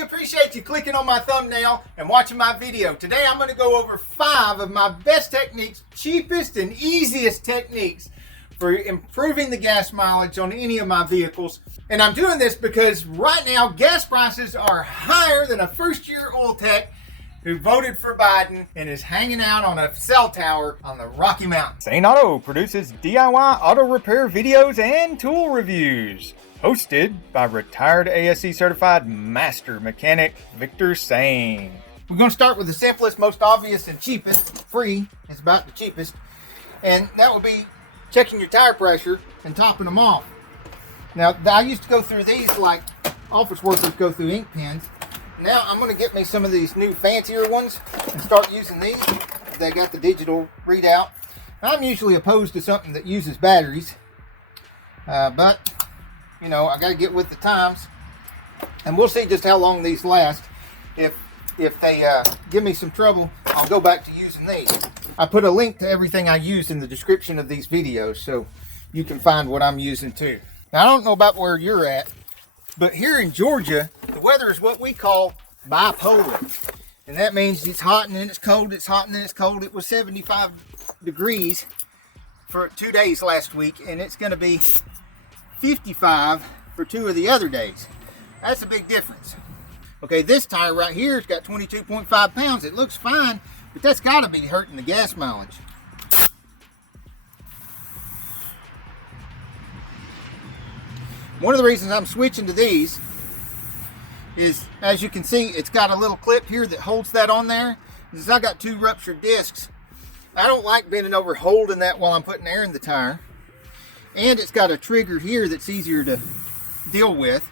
really appreciate you clicking on my thumbnail and watching my video. Today I'm going to go over 5 of my best techniques, cheapest and easiest techniques for improving the gas mileage on any of my vehicles. And I'm doing this because right now gas prices are higher than a first-year oil tech who voted for Biden and is hanging out on a cell tower on the Rocky Mountains. Saneauto produces DIY auto repair videos and tool reviews. Hosted by retired ASE certified master mechanic Victor Sane. We're going to start with the simplest, most obvious, and cheapest. Free is about the cheapest. And that would be checking your tire pressure and topping them off. Now, I used to go through these like office workers go through ink pens. Now I'm going to get me some of these new fancier ones and start using these. They got the digital readout. I'm usually opposed to something that uses batteries, but you know, I got to get with the times, and we'll see just how long these last. If they give me some trouble, I'll go back to using these. I put a link to everything I use in the description of these videos, so you can find what I'm using too. Now, I don't know about where you're at, but here in Georgia, the weather is what we call bipolar. And that means it's hot and then it's cold, it's hot and then it's cold. It was 75 degrees for 2 days last week, and it's going to be 55 for 2 of the other days. That's a big difference. Okay, this tire right here has got 22.5 pounds. It looks fine, but that's got to be hurting the gas mileage. One of the reasons I'm switching to these is, as you can see, it's got a little clip here that holds that on there. Because I got 2 ruptured discs. I don't like bending over holding that while I'm putting air in the tire. And it's got a trigger here that's easier to deal with.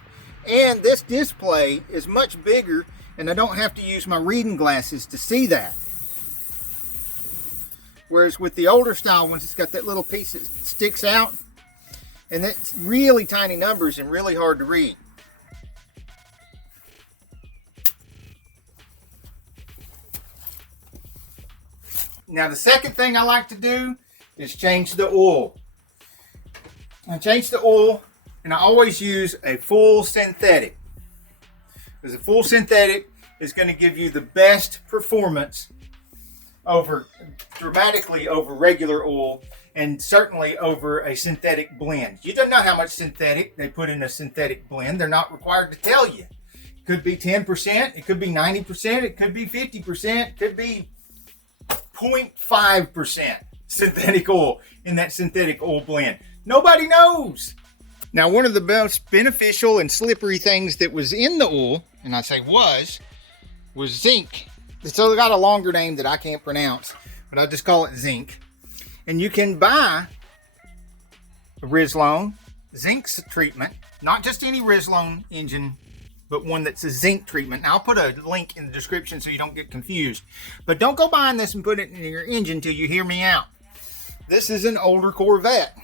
And this display is much bigger, and I don't have to use my reading glasses to see that. Whereas with the older style ones, it's got that little piece that sticks out. And that's really tiny numbers and really hard to read. Now the second thing I like to do is change the oil. I change the oil, and I always use a full synthetic. Because a full synthetic is going to give you the best performance dramatically over regular oil, and certainly over a synthetic blend. You don't know how much synthetic they put in a synthetic blend. They're not required to tell you. It could be 10%, it could be 90%, it could be 50%, it could be 0.5% synthetic oil in that synthetic oil blend. Nobody knows. Now, one of the most beneficial and slippery things that was in the oil, and I say was zinc. It's got a longer name that I can't pronounce, but I just call it zinc. And you can buy a Rizlone zinc treatment, not just any Rizlone engine, but one that's a zinc treatment. Now, I'll put a link in the description so you don't get confused. But don't go buying this and put it in your engine till you hear me out. This is an older Corvette.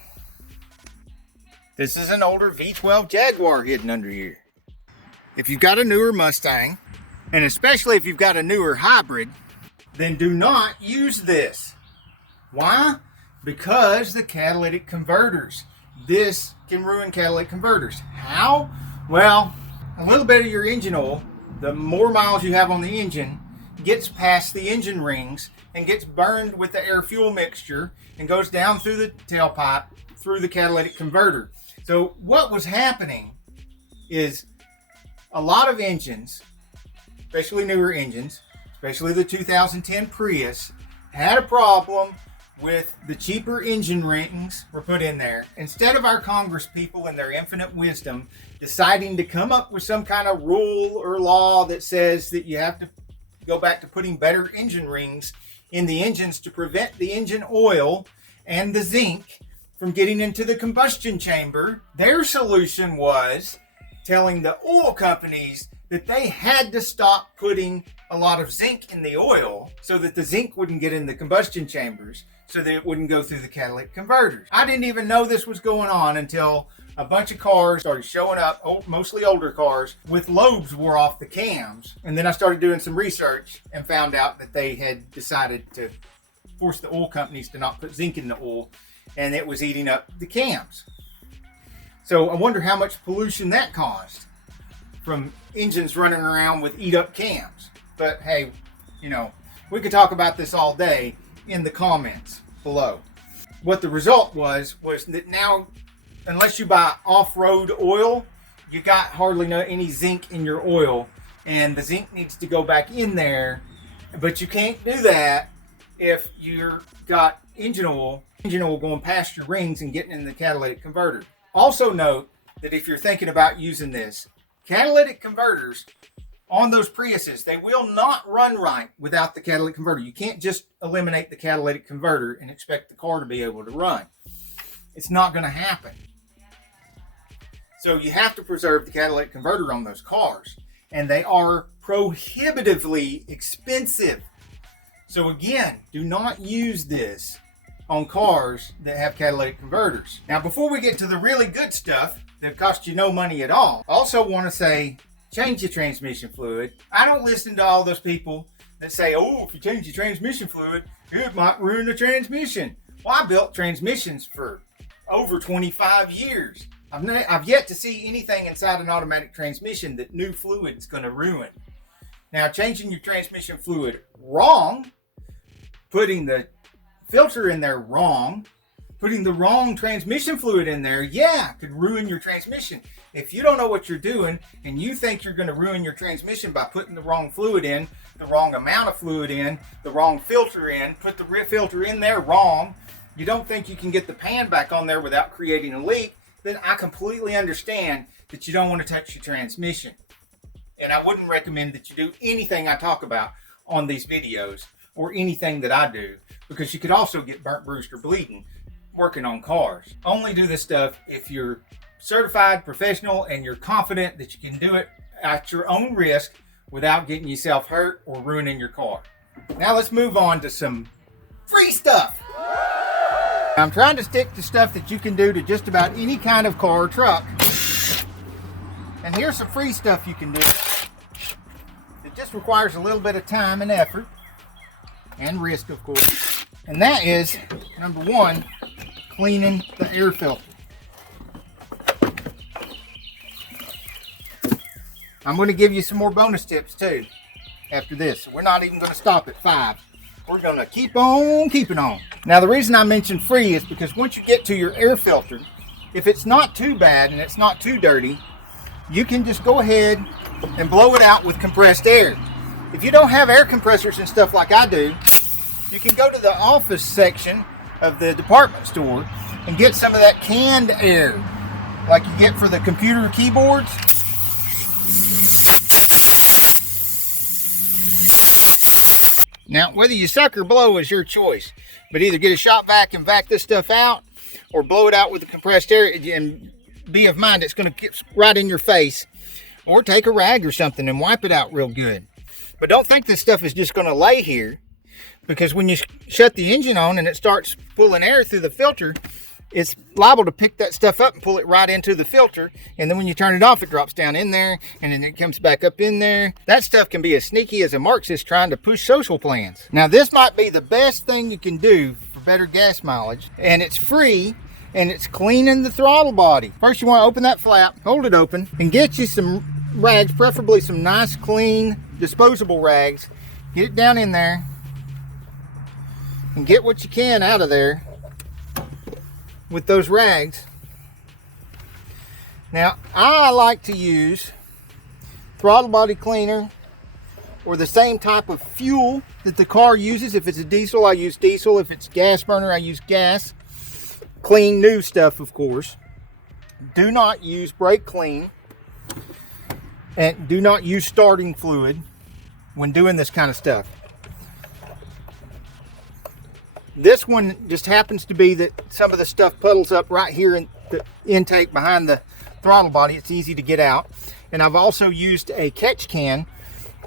This is an older V12 Jaguar hidden under here. If you've got a newer Mustang, and especially if you've got a newer hybrid, then do not use this. Why? Because the catalytic converters. This can ruin catalytic converters. How? Well, a little bit of your engine oil, the more miles you have on the engine, gets past the engine rings and gets burned with the air-fuel mixture and goes down through the tailpipe, through the catalytic converter. So what was happening is a lot of engines, especially newer engines, especially the 2010 Prius, had a problem with the cheaper engine rings were put in there. Instead of our Congress people in their infinite wisdom deciding to come up with some kind of rule or law that says that you have to go back to putting better engine rings in the engines to prevent the engine oil and the zinc from getting into the combustion chamber, their solution was telling the oil companies that they had to stop putting a lot of zinc in the oil so that the zinc wouldn't get in the combustion chambers, so that it wouldn't go through the catalytic converters. I didn't even know this was going on until a bunch of cars started showing up, mostly older cars, with lobes wore off the cams. And then I started doing some research and found out that they had decided to force the oil companies to not put zinc in the oil, and it was eating up the cams. So I wonder how much pollution that caused. from engines running around with eat up cams. But hey, you know, we could talk about this all day in the comments below. What the result was that now, unless you buy off-road oil, you got hardly any zinc in your oil, and the zinc needs to go back in there. But you can't do that if you've got engine oil going past your rings and getting in the catalytic converter. Also note that if you're thinking about using this, catalytic converters on those Priuses, they will not run right without the catalytic converter. You can't just eliminate the catalytic converter and expect the car to be able to run. It's not going to happen. So you have to preserve the catalytic converter on those cars, and they are prohibitively expensive. So again, do not use this on cars that have catalytic converters. Now, before we get to the really good stuff that costs you no money at all, I also want to say, change your transmission fluid. I don't listen to all those people that say, oh, if you change your transmission fluid, it might ruin the transmission. Well, I built transmissions for over 25 years. I've yet to see anything inside an automatic transmission that new fluid is going to ruin. Now, changing your transmission fluid wrong, putting the filter in there wrong, putting the wrong transmission fluid in there, yeah, could ruin your transmission. If you don't know what you're doing and you think you're going to ruin your transmission by putting the wrong fluid in, the wrong amount of fluid in, the wrong filter in, put the filter in there wrong, you don't think you can get the pan back on there without creating a leak, then I completely understand that you don't want to touch your transmission. And I wouldn't recommend that you do anything I talk about on these videos or anything that I do, because you could also get burnt, bruised, or bleeding working on cars. Only do this stuff if you're certified professional and you're confident that you can do it at your own risk without getting yourself hurt or ruining your car. Now let's move on to some free stuff. I'm trying to stick to stuff that you can do to just about any kind of car or truck. And here's some free stuff you can do. It just requires a little bit of time and effort and risk, of course. And that is, number one, cleaning the air filter. I'm going to give you some more bonus tips too after this. So we're not even going to stop at 5. We're going to keep on keeping on. Now, the reason I mentioned free is because once you get to your air filter, if it's not too bad and it's not too dirty, you can just go ahead and blow it out with compressed air. If you don't have air compressors and stuff like I do, you can go to the office section of the department store and get some of that canned air like you get for the computer keyboards. Now, whether you suck or blow is your choice, but either get a shop vac and vac this stuff out or blow it out with the compressed air, and be of mind it's going to get right in your face, or take a rag or something and wipe it out real good. But don't think this stuff is just going to lay here, because when you shut the engine on and it starts pulling air through the filter, it's liable to pick that stuff up and pull it right into the filter. And then when you turn it off, it drops down in there and then it comes back up in there. That stuff can be as sneaky as a Marxist trying to push social plans. Now, this might be the best thing you can do for better gas mileage, and it's free, and it's cleaning the throttle body. First, you want to open that flap, hold it open, and get you some rags, preferably some nice, clean, disposable rags. Get it down in there and get what you can out of there with those rags. Now, I like to use throttle body cleaner or the same type of fuel that the car uses. If it's a diesel, I use diesel. If it's gas burner, I use gas. Clean new stuff, of course. Do not use brake clean, and do not use starting fluid when doing this kind of stuff. This one just happens to be that some of the stuff puddles up right here in the intake behind the throttle body. It's easy to get out. And I've also used a catch can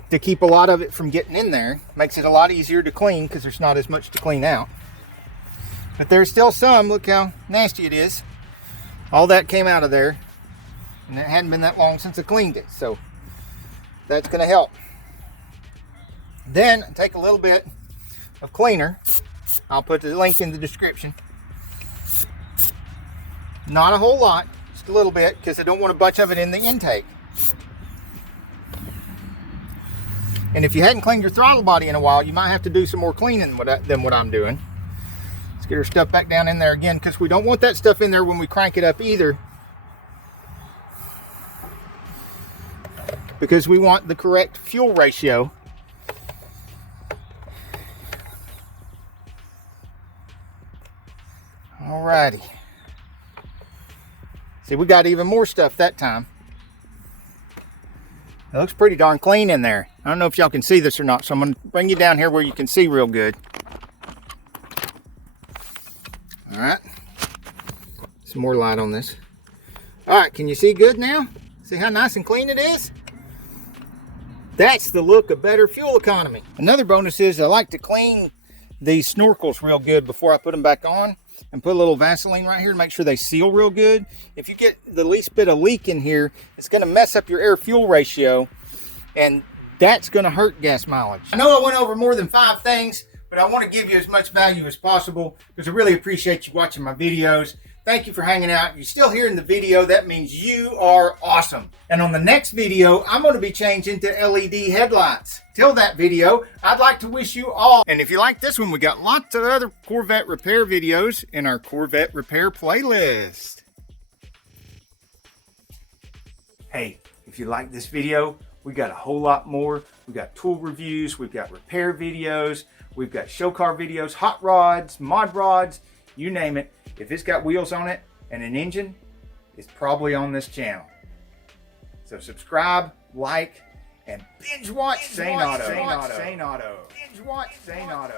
to keep a lot of it from getting in there. Makes it a lot easier to clean because there's not as much to clean out. But there's still some. Look how nasty it is. All that came out of there. And it hadn't been that long since I cleaned it. So that's going to help. Then take a little bit of cleaner. I'll put the link in the description. Not a whole lot, just a little bit, because I don't want a bunch of it in the intake. And if you hadn't cleaned your throttle body in a while, you might have to do some more cleaning than what I'm doing. Let's get our stuff back down in there again, because we don't want that stuff in there when we crank it up either, because we want the correct fuel ratio. Alrighty. See, we got even more stuff that time. It looks pretty darn clean in there. I don't know if y'all can see this or not, so I'm going to bring you down here where you can see real good. Alright. Some more light on this. Alright, can you see good now? See how nice and clean it is? That's the look of better fuel economy. Another bonus is I like to clean these snorkels real good before I put them back on, and put a little Vaseline right here to make sure they seal real good. If you get the least bit of leak in here, it's going to mess up your air-fuel ratio, and that's going to hurt gas mileage. I know I went over more than 5 things, but I want to give you as much value as possible because I really appreciate you watching my videos. Thank you for hanging out. If you're still here in the video, that means you are awesome. And on the next video, I'm going to be changing to LED headlights. Till that video, I'd like to wish you all. And if you like this one, we got lots of other Corvette repair videos in our Corvette repair playlist. Hey, if you like this video, we got a whole lot more. We got tool reviews, we've got repair videos, we've got show car videos, hot rods, mod rods, you name it. If it's got wheels on it and an engine, it's probably on this channel. So subscribe, like, and binge watch Saneauto. Binge watch Saneauto.